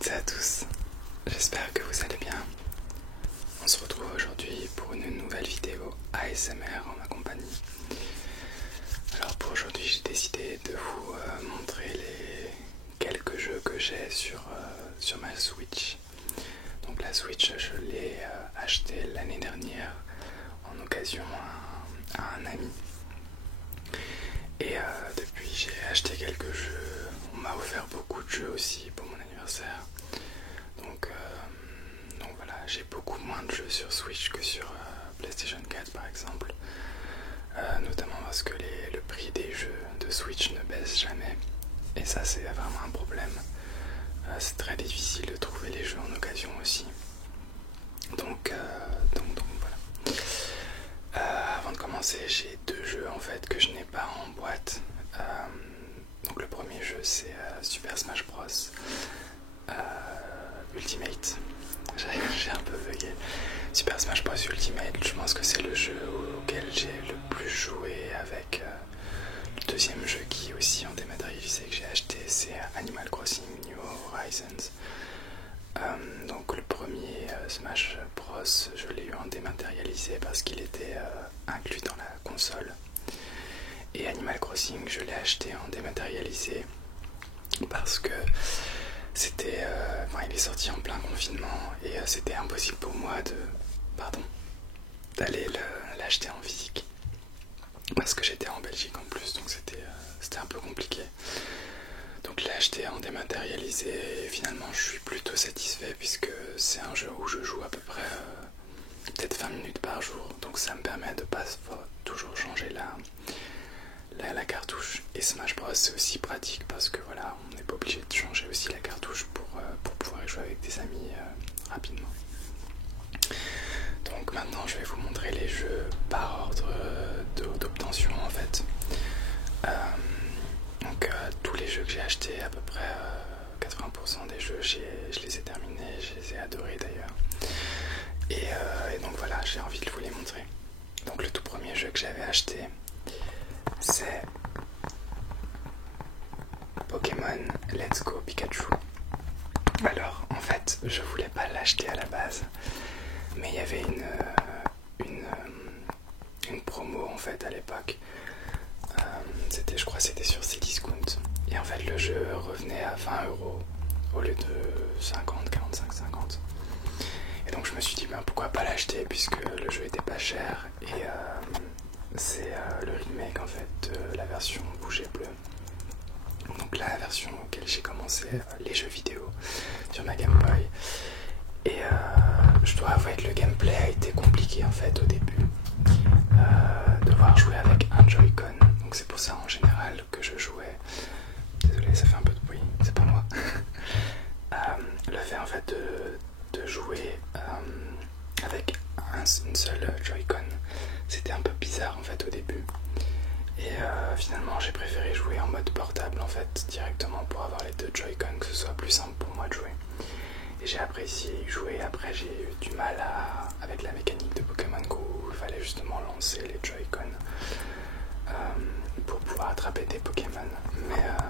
toutes et à tous, j'espère que vous allez bien. On se retrouve aujourd'hui pour une nouvelle vidéo ASMR en ma compagnie. Alors pour aujourd'hui j'ai décidé de vous montrer les quelques jeux que j'ai sur ma Switch. Donc la Switch je l'ai achetée l'année dernière en occasion à un ami. Et depuis j'ai acheté quelques jeux, on m'a offert beaucoup de jeux aussi pour mon anniversaire. Donc voilà, j'ai beaucoup moins de jeux sur Switch que sur PlayStation 4 par exemple. Notamment parce que le prix des jeux de Switch ne baisse jamais. Et ça c'est vraiment un problème. C'est très difficile de trouver les jeux en occasion aussi. Donc voilà. Avant de commencer, j'ai deux jeux en fait que je n'ai pas en boîte. Donc le premier jeu c'est Super Smash Bros Ultimate. J'ai un peu bugué. Super Smash Bros Ultimate, je pense que c'est le jeu auquel j'ai le plus joué avec le deuxième jeu qui est aussi en dématérialisé que j'ai acheté, c'est Animal Crossing New Horizons. Donc le premier Smash Bros je l'ai eu en dématérialisé parce qu'il était inclus dans la console. Et Animal Crossing je l'ai acheté en dématérialisé parce que c'était, il est sorti en plein confinement et c'était impossible pour moi d'aller l'acheter en physique parce que j'étais en Belgique en plus, donc c'était un peu compliqué. Donc je l'ai acheté en dématérialisé et finalement je suis plutôt satisfait puisque c'est un jeu où je joue à peu près peut-être 20 minutes par jour, donc ça me permet de pas toujours changer la cartouche. Et Smash Bros c'est aussi pratique parce que voilà, on n'est pas obligé de changer aussi la cartouche pour pouvoir y jouer avec des amis rapidement. Donc maintenant je vais vous montrer les jeux par ordre d'obtention en fait. Tous les jeux que j'ai achetés, à peu près 80% des jeux, je les ai terminés, je les ai adorés d'ailleurs. Et donc voilà, j'ai envie de vous les montrer. Donc le tout premier jeu que j'avais acheté, c'est Pokémon Let's Go Pikachu. Alors en fait, je voulais pas l'acheter à la base, mais il y avait une promo en fait à l'époque. Je crois que c'était sur Cdiscount. Et en fait le jeu revenait à 20 € au lieu de 50, 45, 50. Et donc je me suis dit pourquoi pas l'acheter puisque le jeu était pas cher. Et c'est le remake en fait de la version rouge et bleu. Donc la version auquel j'ai commencé les jeux vidéo sur ma Game Boy. Et je dois avouer que le gameplay a été compliqué en fait au début. Devoir jouer avec un Joy-Con. Donc c'est pour ça en général que je jouais. Désolé, ça fait un peu de bruit, c'est pas moi. Le fait en fait de jouer avec une seule Joy-Con, c'était un peu bizarre en fait au début. Et finalement j'ai préféré jouer en mode portable en fait directement pour avoir les deux Joy-Con, que ce soit plus simple pour moi de jouer. Et j'ai apprécié y jouer. Après j'ai eu du mal avec la mécanique de Pokémon Go où il fallait justement lancer les Joy-Con pour pouvoir attraper des Pokémon.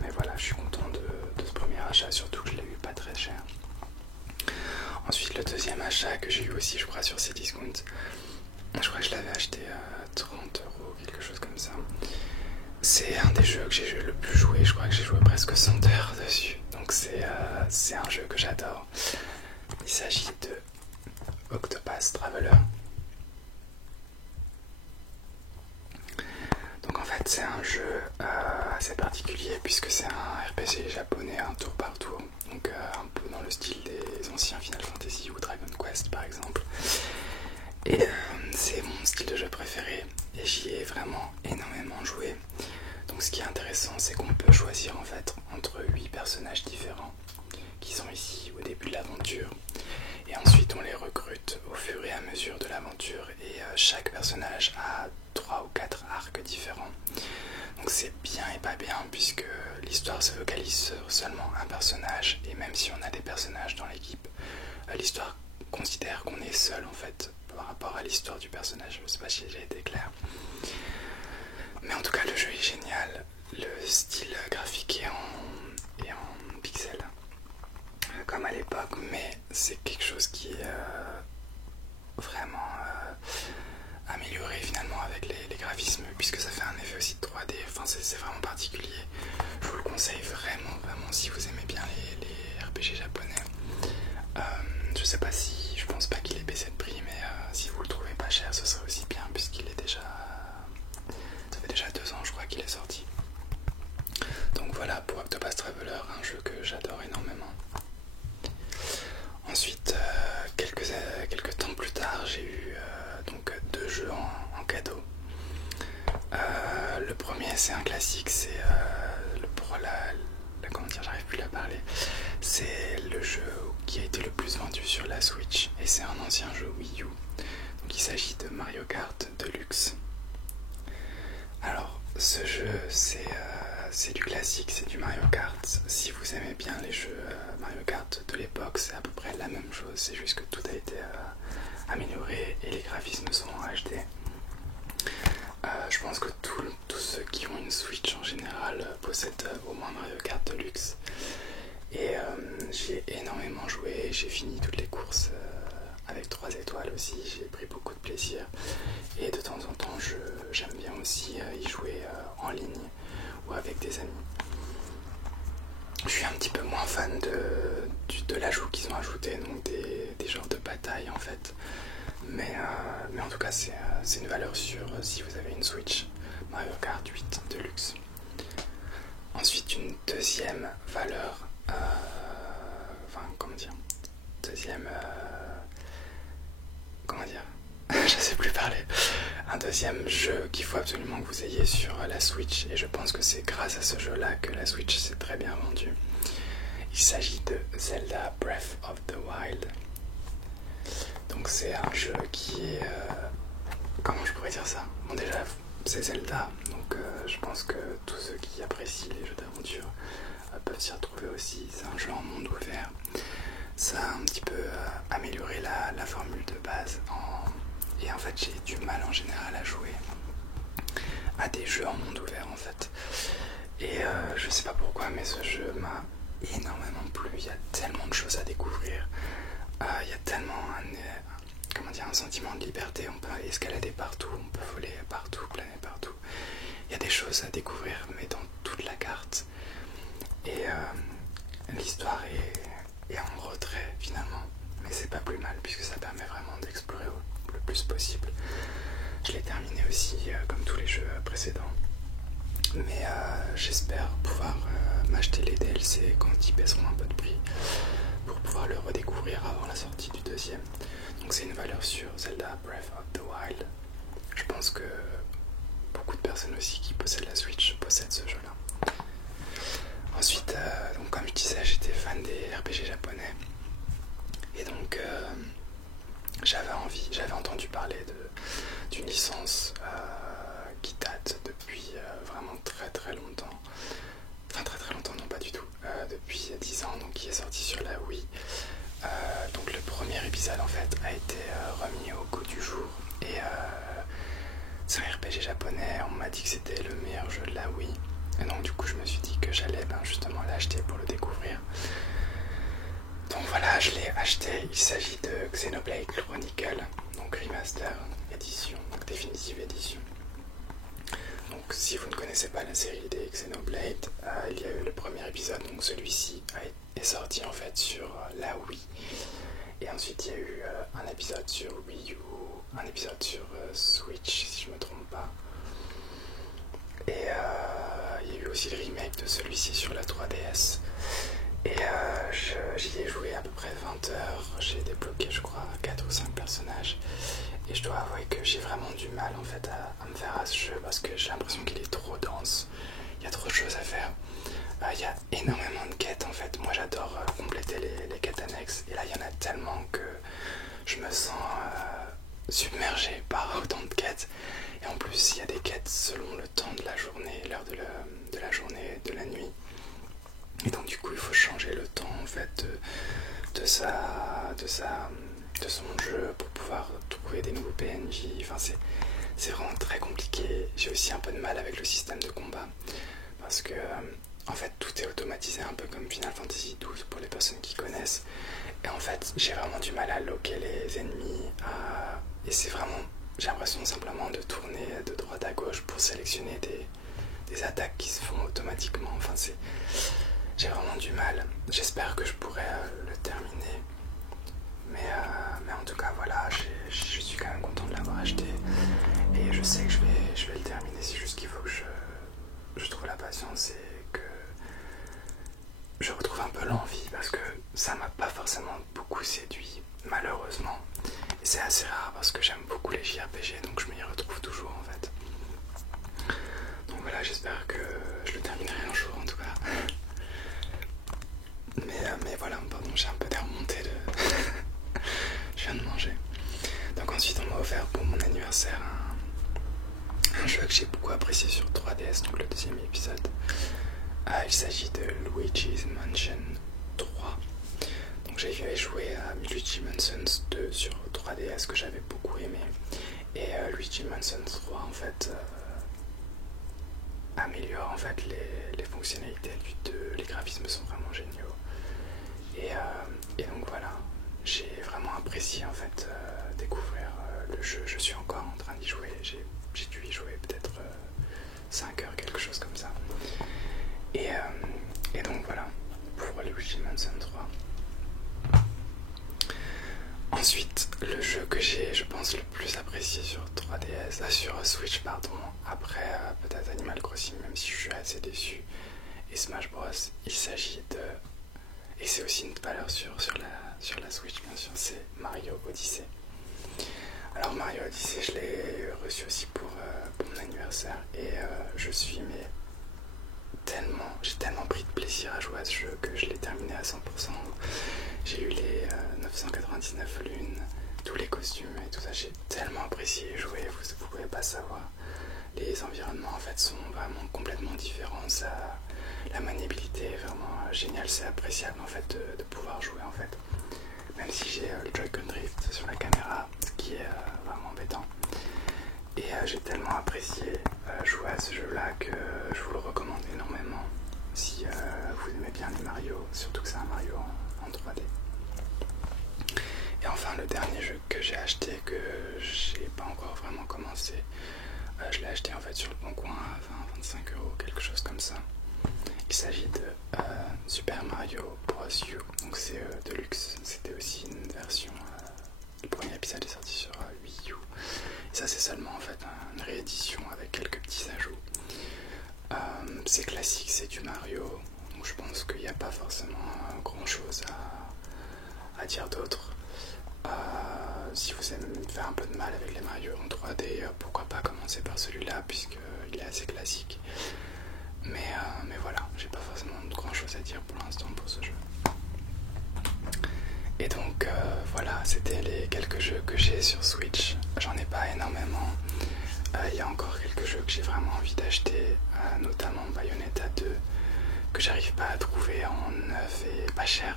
Mais voilà, je suis content de ce premier achat, surtout que je l'ai eu pas très cher. Ensuite le deuxième achat que j'ai eu aussi je crois sur Cdiscount, je crois que je l'avais acheté à 30 €, quelque chose comme ça. C'est un des jeux que j'ai le plus joué, je crois que j'ai joué presque 100 heures dessus. Donc c'est un jeu que j'adore. Il s'agit de Octopath Traveler. Donc en fait c'est un jeu assez particulier puisque c'est un RPG japonais un tour par tour. Donc un peu dans le style des anciens Final Fantasy ou Dragon Quest par exemple. Et c'est mon style de jeu préféré et j'y ai vraiment énormément joué. Donc ce qui est intéressant c'est qu'on peut choisir en fait entre 8 personnages différents qui sont ici au début de l'aventure. Et ensuite on les recrute au fur et à mesure de l'aventure et chaque personnage a 3 ou 4 arcs différents. Donc c'est bien et pas bien puisque l'histoire se focalise sur seulement un personnage et même si on a des personnages dans l'équipe, l'histoire considère qu'on est seul en fait par rapport à l'histoire du personnage. Je sais pas si j'ai été clair. Mais en tout cas le jeu est génial, le style graphique est en pixels comme à l'époque l'époque, mais c'est quelque chose qui est vraiment amélioré finalement avec les graphismes, puisque ça fait un effet aussi de 3D. Enfin, c'est vraiment particulier. Je vous le conseille vraiment, vraiment, si vous aimez bien les RPG japonais. Je sais pas si, je pense pas qu'il ait baissé de prix, mais si vous le trouvez pas cher, ce serait aussi bien, puisqu'il est déjà, ça fait déjà 2 ans, je crois qu'il est sorti. Donc voilà pour Octopath Traveler, un jeu que j'adore énormément. Ensuite, quelques temps plus tard, j'ai eu donc 2 jeux en cadeau. Le premier, c'est un classique, c'est comment dire, j'arrive plus à parler. C'est le jeu qui a été le plus vendu sur la Switch et c'est un ancien jeu Wii U. Donc il s'agit de Mario Kart Deluxe. Alors, ce jeu, c'est du classique, c'est du Mario Kart. Si vous aimez bien les jeux Mario Kart de l'époque, c'est à peu près la même chose. C'est juste que tout a été amélioré et les graphismes sont en HD. Je pense que tous ceux qui ont une Switch en général possèdent au moins Mario Kart Deluxe. Et j'y ai énormément joué, j'ai fini toutes les courses avec 3 étoiles aussi, j'ai pris beaucoup de plaisir. Et de temps en temps, j'aime bien aussi y jouer en ligne ou avec des amis. Je suis un petit peu moins fan de l'ajout qu'ils ont ajouté, donc des genres de batailles en fait. Mais en tout cas, c'est une valeur sûre si vous avez une Switch. Mario Kart 8 Deluxe. Ensuite, une deuxième valeur, comment dire, je sais plus parler. Un deuxième jeu qu'il faut absolument que vous ayez sur la Switch, et je pense que c'est grâce à ce jeu-là que la Switch s'est très bien vendue. Il s'agit de Zelda Breath of the Wild. Donc c'est un jeu qui est... comment je pourrais dire ça? Bon, déjà, c'est Zelda, donc je pense que tous ceux qui apprécient les jeux d'aventure peuvent s'y retrouver aussi. C'est un jeu en monde ouvert. Ça a un petit peu amélioré la formule de base. Et en fait, j'ai du mal en général à jouer à des jeux en monde ouvert en fait. Et je sais pas pourquoi, mais ce jeu m'a énormément plu. Il y a tellement de choses à découvrir. Il y a tellement un sentiment de liberté. On peut escalader partout, on peut voler partout, planer partout. Il y a des choses à découvrir, mais dans toute la carte. Et l'histoire est en retrait finalement. Mais c'est pas plus mal puisque ça permet vraiment d'explorer le plus possible. Je l'ai terminé aussi comme tous les jeux précédents. Mais j'espère pouvoir m'acheter les DLC quand ils baisseront un peu de prix pour pouvoir le redécouvrir avant la sortie du deuxième. Donc c'est une valeur sûre, Zelda Breath of the Wild. Je pense que beaucoup de personnes aussi qui possèdent la Switch possèdent ce jeu-là. Ensuite, donc comme je disais, j'étais fan des RPG japonais. Et donc j'avais entendu parler d'une licence qui date depuis vraiment très très longtemps. Enfin très très longtemps, non pas du tout. Depuis 10 ans, donc qui est sorti sur la Wii. Donc le premier épisode en fait a été remis au goût du jour. Et c'est un RPG japonais, on m'a dit que c'était le meilleur jeu de la Wii. Et donc du coup je me suis dit que j'allais justement l'acheter pour le découvrir. Donc voilà, je l'ai acheté, il s'agit de Xenoblade Chronicle, donc Remaster Edition, donc Definitive Edition. Donc si vous ne connaissez pas la série des Xenoblade, il y a eu le premier épisode, donc celui-ci est sorti en fait sur la Wii. Et ensuite il y a eu un épisode sur Wii U, un épisode sur Switch si je me trompe pas. Et il y a eu aussi le remake de celui-ci sur la 3DS. Et j'y ai joué à peu près 20 heures, j'ai débloqué je crois 4 ou 5 personnages. Et je dois avouer que j'ai vraiment du mal en fait à me faire à ce jeu parce que j'ai l'impression qu'il est trop dense. Il y a trop de choses à faire. Il y a énormément de quêtes en fait. Moi j'adore compléter les quêtes annexes. Et là il y en a tellement que je me sens submergé par autant de quêtes. Et en plus il y a des quêtes selon le temps de la journée, l'heure de la journée, de la nuit. Et donc du coup il faut changer le temps en fait de son jeu pour pouvoir trouver des nouveaux PNJ. Enfin c'est vraiment très compliqué. J'ai aussi un peu de mal avec le système de combat parce que en fait tout est automatisé un peu comme Final Fantasy XII pour les personnes qui connaissent. Et en fait j'ai vraiment du mal à loquer les ennemis, et c'est vraiment, j'ai l'impression simplement de tourner de droite à gauche pour sélectionner des attaques qui se font automatiquement. Enfin j'ai vraiment du mal. J'espère que je pourrai le terminer. Mais en tout cas voilà, je suis quand même content de l'avoir acheté. Et je sais que je vais le terminer. C'est juste qu'il faut que je trouve la patience et que je retrouve un peu l'envie, parce que ça m'a pas forcément beaucoup séduit, malheureusement. Et c'est assez rare parce que j'aime beaucoup les JRPG, donc je m'y retrouve toujours en fait. Donc voilà, j'espère que je le terminerai un jour en tout cas. Mais voilà, pardon, j'ai un peu des remontées de... je viens de manger. Donc ensuite on m'a offert pour mon anniversaire un jeu que j'ai beaucoup apprécié sur 3DS, donc le deuxième épisode. Il s'agit de Luigi's Mansion 3. Donc j'avais joué à Luigi Mansion 2 sur 3DS que j'avais beaucoup aimé. Et Luigi Mansion 3 en fait améliore en fait les fonctionnalités du 2. Les graphismes sont vraiment géniaux. Et donc voilà, j'ai vraiment apprécié en fait découvrir le jeu. Je suis encore en train d'y jouer. J'ai dû y jouer peut-être 5 heures, quelque chose comme ça. Et donc voilà, pour Luigi Mansion 3. Ensuite, le jeu que j'ai, je pense, le plus apprécié sur 3DS, sur Switch, pardon, après peut-être Animal Crossing, même si je suis assez déçu, et Smash Bros. Il s'agit de... Et c'est aussi une valeur sur la Switch, bien sûr, c'est Mario Odyssey. Alors Mario Odyssey, je l'ai reçu aussi pour mon anniversaire, et j'ai tellement pris de plaisir à jouer à ce jeu que je l'ai terminé à 100%. J'ai eu les 999 lunes, tous les costumes et tout ça, j'ai tellement apprécié jouer, vous pouvez pas savoir. Les environnements en fait sont vraiment complètement différents, la maniabilité est vraiment géniale, c'est appréciable en fait de pouvoir jouer en fait. Même si j'ai le Joy-Con Drift sur la caméra, ce qui est vraiment embêtant. Et j'ai tellement apprécié jouer à ce jeu-là que je vous le recommande énormément si vous aimez bien les Mario, surtout que c'est un Mario en 3D. Et enfin, le dernier jeu que j'ai acheté, que j'ai pas encore vraiment commencé, je l'ai acheté en fait sur le bon coin à 20-25€, quelque chose comme ça. Il s'agit de Super Mario Bros. U, donc c'est Deluxe, c'était aussi une version, le premier épisode est sorti sur Wii U. Et ça c'est seulement en fait une réédition avec quelques petits ajouts. C'est classique, c'est du Mario, donc je pense qu'il n'y a pas forcément grand chose à dire d'autre. Si vous aimez faire un peu de mal avec les Mario en 3D, pourquoi pas commencer par celui-là puisqu'il est assez classique. Mais voilà, j'ai pas forcément grand chose à dire pour l'instant pour ce jeu. Et donc voilà, c'était les quelques jeux que j'ai sur Switch. J'en ai pas énormément. Il y a encore quelques jeux que j'ai vraiment envie d'acheter, notamment Bayonetta 2, que j'arrive pas à trouver en neuf et pas cher.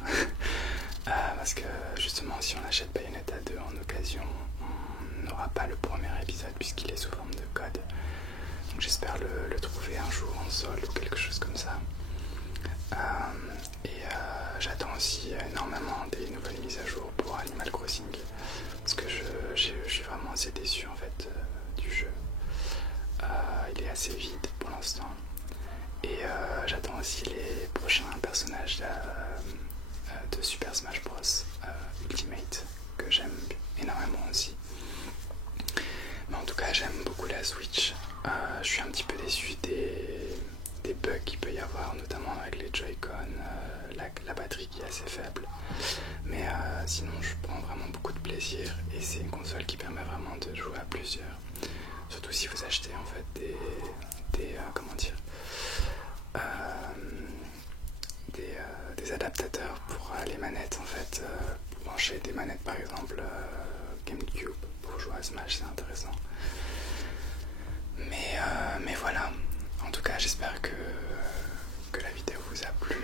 Parce que justement, si on achète Bayonetta 2 en occasion, on n'aura pas le premier épisode puisqu'il est sous forme de code. Donc j'espère le trouver un jour en solde ou quelque chose comme ça. J'attends aussi énormément des nouvelles mises à jour pour Animal Crossing, parce que je suis vraiment assez déçu en fait du jeu. Il est assez vide pour l'instant. Et j'attends aussi les prochains personnages de Super Smash Bros. Ultimate, que j'aime énormément aussi. Mais en tout cas, j'aime beaucoup la Switch. Je suis un petit peu déçu des bugs qu'il peut y avoir, notamment avec les Joy-Con, la batterie qui est assez faible. Mais sinon, je prends vraiment beaucoup de plaisir et c'est une console qui permet vraiment de jouer à plusieurs. Surtout si vous achetez en fait des adaptateurs pour les manettes en fait, pour brancher des manettes par exemple GameCube pour jouer à Smash, c'est intéressant. Mais voilà, en tout cas j'espère que la vidéo vous a plu.